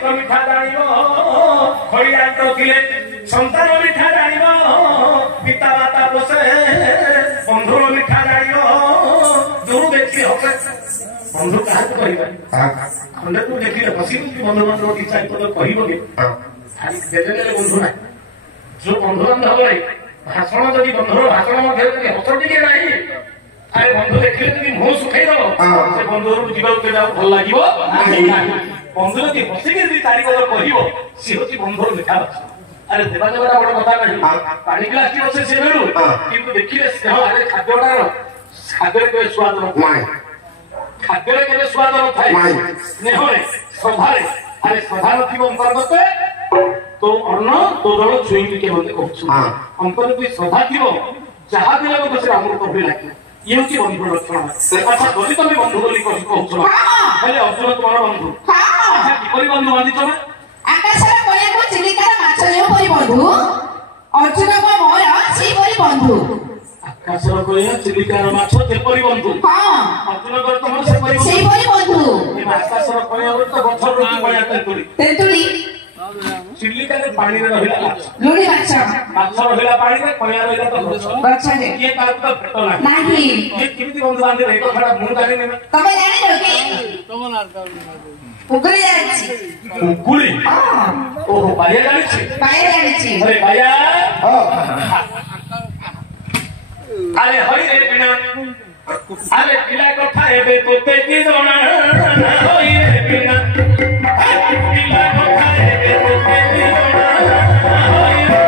गीत मिठा जान खड़िया थे संतान मिठा जान पिता माता पोषे बंधु मिठा जान जो देखी हसे बंधु क्या खंडे तू देखिए हसी बंधु बांधव कि चार पद कहे बंधु ना जो बंधु बांधव भाषण जदि बंधुर भाषण मध्य हस टे ना अरे बंधु देखिले जदि मुह सुखाई दब से बंधु जीवा भल लगे बंधु जदि हसिकी चारि पद कह सी हूँ बंधुर मिठा अरे देवा देवा बड़ कथा नहीं पानी ग्लास टी अच्छे से मिलू कि देखिए स्नेह अरे खाद्यटार खाद्य के स्वाद खाद्य के स्वाद न था स्नेह श्रद्धा अरे श्रद्धा नथी अंतर्गत तो अन्न तो दल छुई के कहते अंतर्गत श्रद्धा थी जहाँ दिले से अमृत भी लगे ये हूँ बंधु लक्षण अच्छा जदि तुम बंधु बोली कहूँ अर्जुन तुम बंधु किपरि बंधु बांधिच ना आकाशर कोयाको चिलिकार माछ जेपरि बंधु अर्जुन को मोर सेपरि बंधु आकाशर कोया चिलिकार माछ जेपरि बंधु हां अर्जुन को तुम सेपरि बंधु ए आकाशर कोया तो गछर रोटी कोया तेंतुली चिलिका के पानी रे रहिला लुड़ी माछ रहिला पानी रे कोया रहिला तो गछ रे ये काल तो भेट नाही ये किमिति बंधु बांधे रे तो खरा मुंह जाने ने तमे जाने रो की उगली जाछि उगली ओहो बाया जाछि अरे बाया अरे होई रे बिना अरे पिला कथा एबे तोते की जणा होई रे बिना पिला कथा एबे तोते की जणा होई रे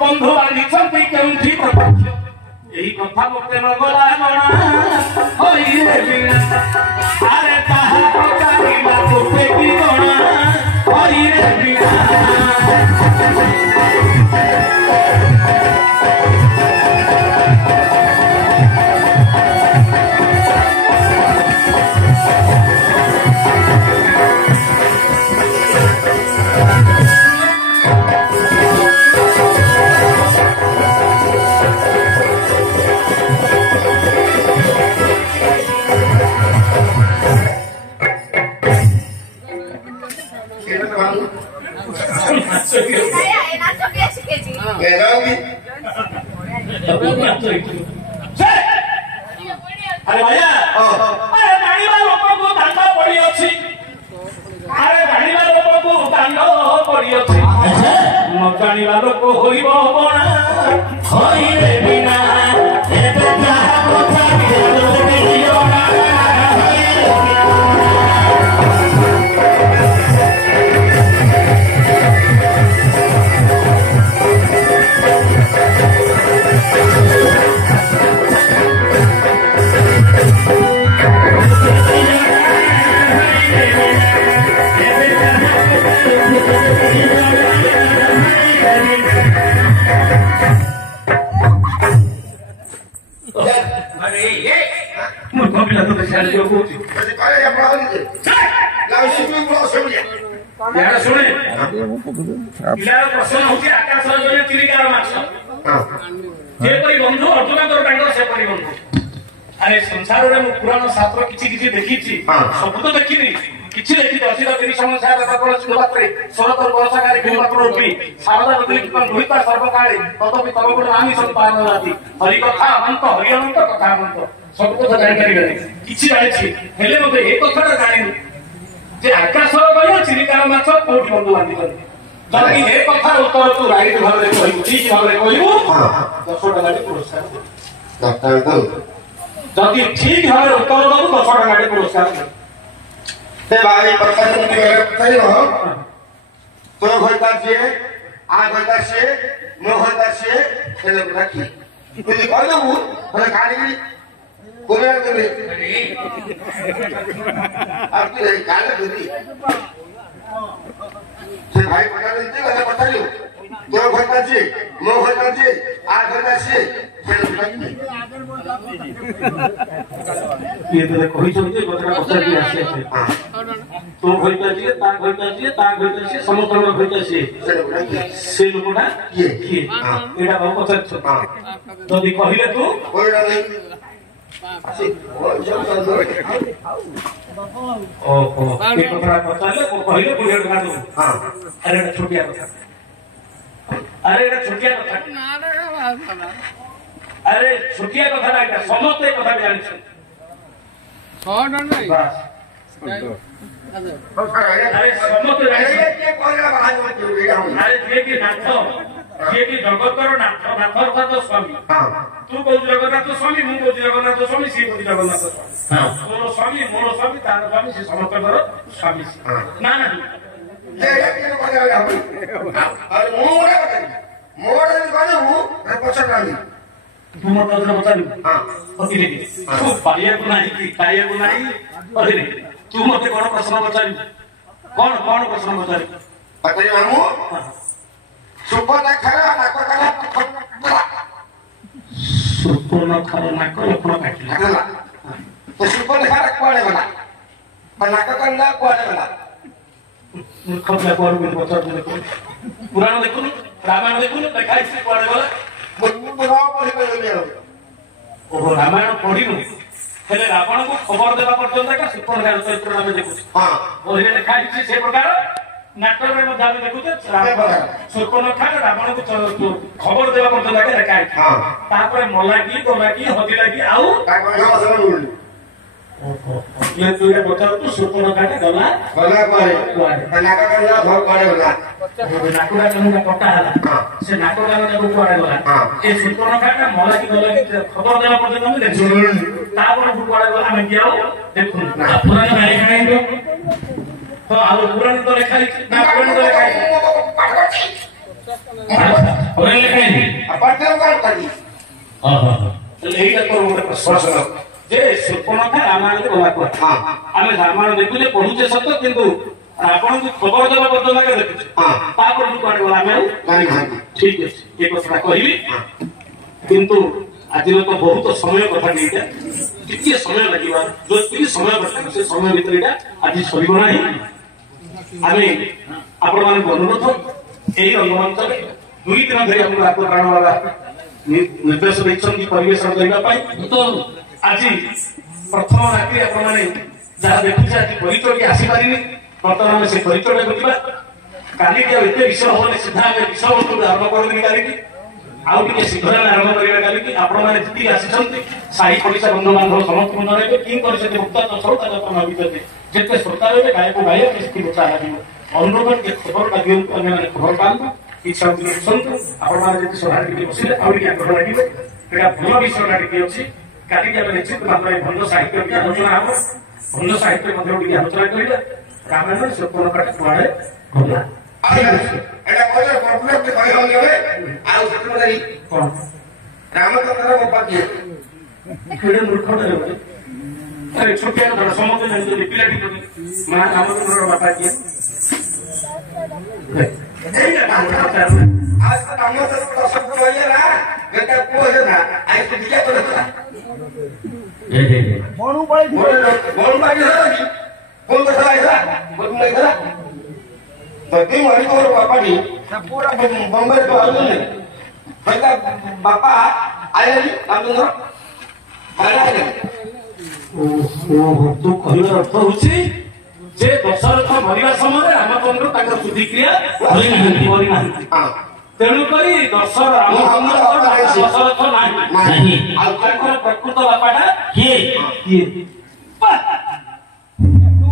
बंधु बांधी केउठी प्रपंच यही कथा मते न गला जणा होई रे बिना अरे ताहा पकाइला तोते की जणा होई रे बिना अरे भैया अरे जानिबा लोक को दांड पड़ी अछि अरे जानिबा लोक को दांड पड़ी अछि न जानिबा लोक होइबो बणा होई रे बिना एते जाहा कथा बियो ना होई रे बंधु अर्जुन अरे संसार में पुराण शास्त्र किसी देखी सब तो देखी किसी देखी अशीर समस्या शरतर वर्षाकारी शारदा रोहिता सर्वकाले तथपि तब गुण नामी सब पालन जाती हरिकथा अनंत हरि अनंत कथा अनंत सब कथा जानकारी किसी जानी मत ए कथा जानी जे आकाश चिलिकार माछ कोठी बंधु बांधी जदि ए कथा उत्तर तू राइट भाव ठीक भाव कहू 10 टका पुरस्कार जदि ठीक भाव उत्तर दबू 10 टका पुरस्कार भाई तो होता सी आ होता सी मो होता सी खेल रखी तुझे कह दबू गाड़ी कोरिया देबे अब तू गाड़ी देबी ये तो कही जे कथा पचारि आसे तो कहिता जे ता कहिता जे ता कहिता से समस्त लोक कहिता से लोकटा किए एटा बहु पचार जदि कहिले तू कोइडा नै ओहो ये कथा पचारले को कहिले बुढ़े का दो हां अरे एटा छोटिया कथा अरे एटा छोटिया कथा अरे छोटिया कथा ना एटा समस्त कथा जानि छ 6 टन नहीं बस अरे समस्त के कोइला बाहर मत जोड़ेगा अरे जे की नाथ ये की जगतर नाथ तो स्वामी हां तू को जगन्नाथ स्वामी मु को जगन्नाथ स्वामी सी को जगन्नाथ स्वामी हां तोर स्वामी मोर स्वामी तार स्वामी से समस्त कर स्वामी ना ना ये के कोइला अरे मोर ने कहू पछा काली तू मत बचाली हां ओके तू पाया को नहीं कि काया को नहीं अरे तू मते कोन प्रश्न बचाली कौन कौन प्रश्न बचाली अरे मामू सुपना खरा नाक कला सुपना खरा नाक लखना काटला हला तो सुपना खरा कोड़े वाला नाक कला कोड़े वाला खबला कोर में बचा दे पुराण देखो रामायण देखो देखाई से कोड़े वाला बुलाओ पड़ी पड़ी ओ रामायण पढ़िनु हेले रावण को खबर देबा पर्यंत का सुपना का चरित्र हम देखु हां ओहे देखाई से प्रकार नाटक में मध्य में देखु सुपना खा रावण को खबर देबा पर्यंत का देखाई हां तापर मला की गोला की हदी लागी आउ काय कोइला सब बोल ओहो ये तू ये बता तू सुपना काटे गला गला कोड़े नाक कला सब कोड़े वाला नाकुड़ा कमुड़ा कटा हला से नाकुड़ा ने को कोड़े गला ए सुपना काटे मला की गोला की खबर देबा पर्यंत हम देखु तापर को कोड़े गला हम कियाओ देखु पुराण में लिखाई दो तो आलो पुराण तो लिखाई ना पुराण तो लिखाई पुराण लिखाई अपने का करी हां हां एटा तो मोटे प्रश्न जे सुपना था रामायण को गला को हां हम रामायण देखु जे पढुचे सत्य किंतु आपण को खबर देबा पर्यंत का देखु हां तापर को कोड़े गला हम नहीं ठीक है ये कथा कहली किंतु आज तो बहुत समय कथा नहीं टिके समय लगिबा जो टिके समय बता से समय भीतर एटा आज सरिबो नाही आमे आपण मान अनुरोध एही रंगमंच रे 2 दिन धरि हम रात प्राण वाला निर्देश दैछन की परिवेश करबा पाई तो आज प्रथम राति आपण माने जहा देखुछ आज परिचय के आसी पारिनी वर्तमान से परिचय करबा काली के एते विषय होने सीधा में विषय वस्तु आरंभ करबी काली की आउ टिके शीघ्र आरंभ करिबा काली की आपण माने जति आसीछंती साई पडिसा बंधु बांधव समस्त मन रे किन करछते मुक्ता तो श्रोता जत न विचते जेते श्रोता रे गायक गायक किसकी बचा लागियो अनुरोध के खबर लागियो अन्य माने खबर पान इच्छा दिले सुनतो आपण माने जति सभा टिके बसिले आउ टिके खबर लागियो एटा भलो विषय लागियो अछि काली के निश्चित मात्रा में भलो साहित्य की आलोचना हो भलो साहित्य मध्ये टिके आलोचना करिले रामायण सुपना काटे पढे भला एटा कोइला प्रॉब्लम के कहि होले आउ सत्र नहीं कोन रामचंद्र बापा के केडे मूर्ख रे अरे छोटे बड़ा समझ नहीं तो पिलाटी को मां रामचंद्र बापा के आज तो रामचंद्र का शब्द होइए ना बेटा को है ना आई तो दिया तो मोनू भाई बोल भाई बोल तो आएगा बोल नहीं करा तो तुम हरी को पापा जी पूरा बम्बई तो आ गए बेटा बापा आए रामचंद्र आए ओ तू कहला अर्थ होची जे दशरथ मरिया समय रामचंद्र ताकर सुधिक्रिया करि नाही तेणु करी दशरथ नाही आ ताकर प्रकृत बापाटा किए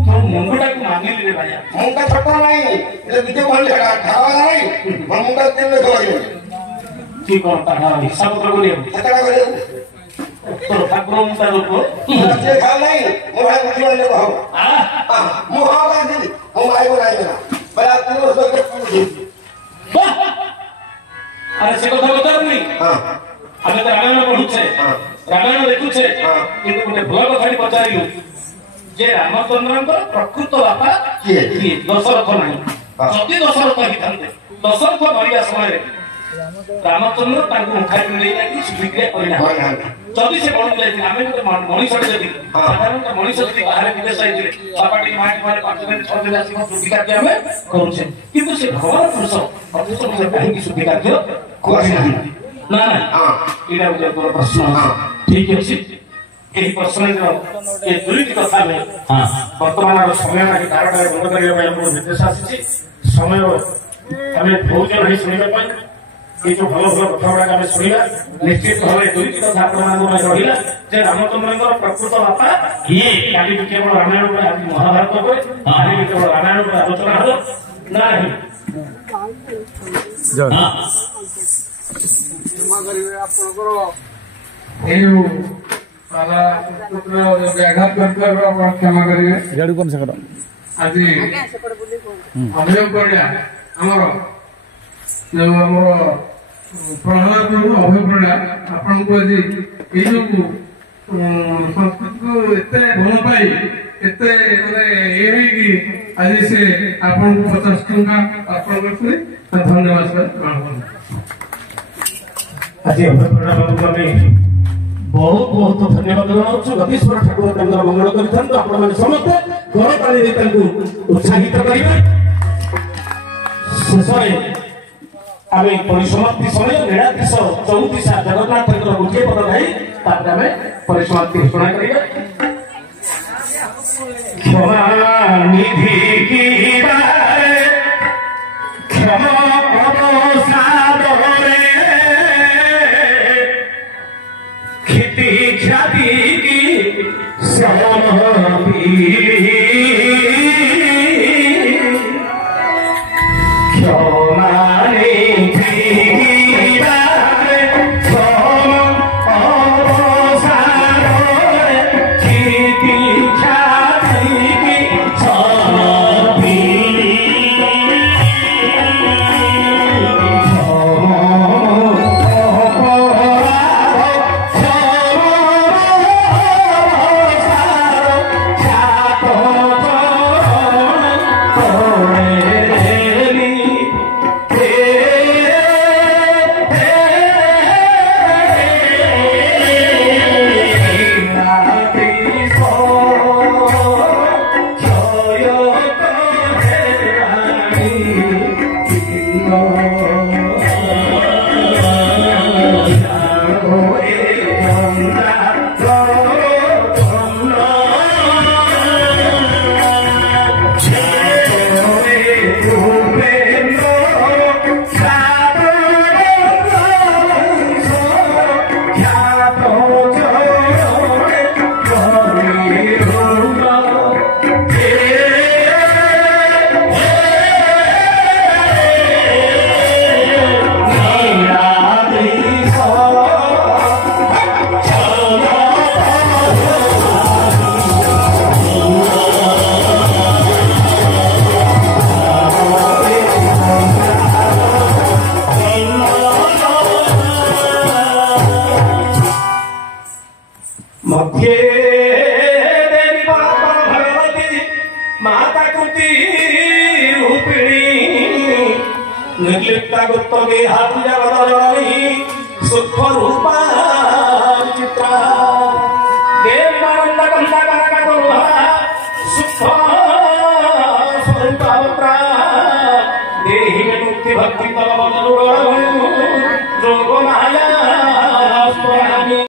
तो मुंडा को मानिली रे भाया मुंडा छोटा नहीं ये बीजे बोल लगा धावा नहीं मुंडा तेल में धोई की कोन ताहा हिसाब पत्र को ले खतरा करे तो ठाकुर मुंडा लोको जे खा नहीं मोरा बुद्धि वाले हो मु हो गांधी हम आए बोला मेरा बड़ा तू उसको के पूछ अरे से কথা বলতে नहीं हां ଆମେ ତ ରାମାୟଣ ପଢୁଛେ ରାମାୟଣ ଦେଖୁଛେ କିନ୍ତୁ ଗୋଟେ ଭଲ କଥାଟି ପଚାରିଲୁ ଯେ ରାମଚନ୍ଦ୍ରଙ୍କର ପ୍ରକୃତ ବାପା କିଏ? ଦଶରଥ ନାହିଁ ଯଦି ଦଶରଥ ହେଇଥାନ୍ତେ ଦଶରଥ ମରିବା ସମୟରେ ରାମଚନ୍ଦ୍ର ତାଙ୍କୁ ମୁଖାଗ୍ନି ଦେଇକି ଶୁଦ୍ଧିକ୍ରିୟା କରିନାହାନ୍ତି। ଯଦି ସେ ବଳି ଯାଇଥିଲେ ଆମେ ଗୋଟେ ମଣିଷଟେ ଯଦି ସାଧାରଣତଃ ମଣିଷ ଯଦି ବାହାରେ ବିଦେଶ ଯାଇଥିଲେ ବାପାଟି ମାଟି ମାରେ 5 ଦିନ 6 ଦିନ ଆସିବ ଶୁଦ୍ଧି କାର୍ଯ୍ୟ ଆମେ କରୁଛେ, କିନ୍ତୁ ସେ ଭଗବାନ ପୁରୁଷ ଅଥଚ କାହିଁକି ଶୁଦ୍ଧି କାର୍ଯ୍ୟ କରିନାହାନ୍ତି? ନା ନା ଏଇଟା ଗୋଟେ ବଡ ପ୍ରଶ୍ନ। ଠିକ ଅଛି, ଏହି ପ୍ରଶ୍ନର ଏ ଦୁଇଟି କଥା ଆମେ ବର୍ତ୍ତମାନର ସମୟ ନାହିଁ, କାରଣରେ ବନ୍ଦ କରିବା ପାଇଁ ଆମକୁ ନିର୍ଦ୍ଦେଶ ଆସିଛି। ସମୟ ଆମେ ଭୋଜନ ହେଇ ଶୁଣିବା ପାଇଁ ये जो भल भल कथा गुड़ा आम शुणा निश्चित भाव दुईटी कथा आपको रहा जे रामचंद्र प्रकृत बापा किए काली केवल रामायण आज महाभारत आज केवल रामायण आलोचना हो ना व्याघात क्षमा करेंगे आज अभियोग पड़ा आमर जो प्रहलाद अभय पड़ा आपन को आज ये जो संस्कृत को एते भल पाई एते माने ये कि आज से आपन को 50 टंका आपन करते धन्यवाद सर। आज अभय पड़ा बाबू में बहुत बहुत धन्यवाद जनाऊँ। गतीश्वर ठाकुर तांकर मंगल करिथांत आपण माने समस्त घर ताली दे तांको उत्साहित करिवे। शेषरे आमे परिसमाप्ति समय नीलाद्रीश चौदिशा जगन्नाथ गोटे पद गाई तापर आमे परिसमाप्ति घोषणा करिवे। क्षमा निधि की क्षमा सादरे क्षिति ख्याति की समापी भक्ति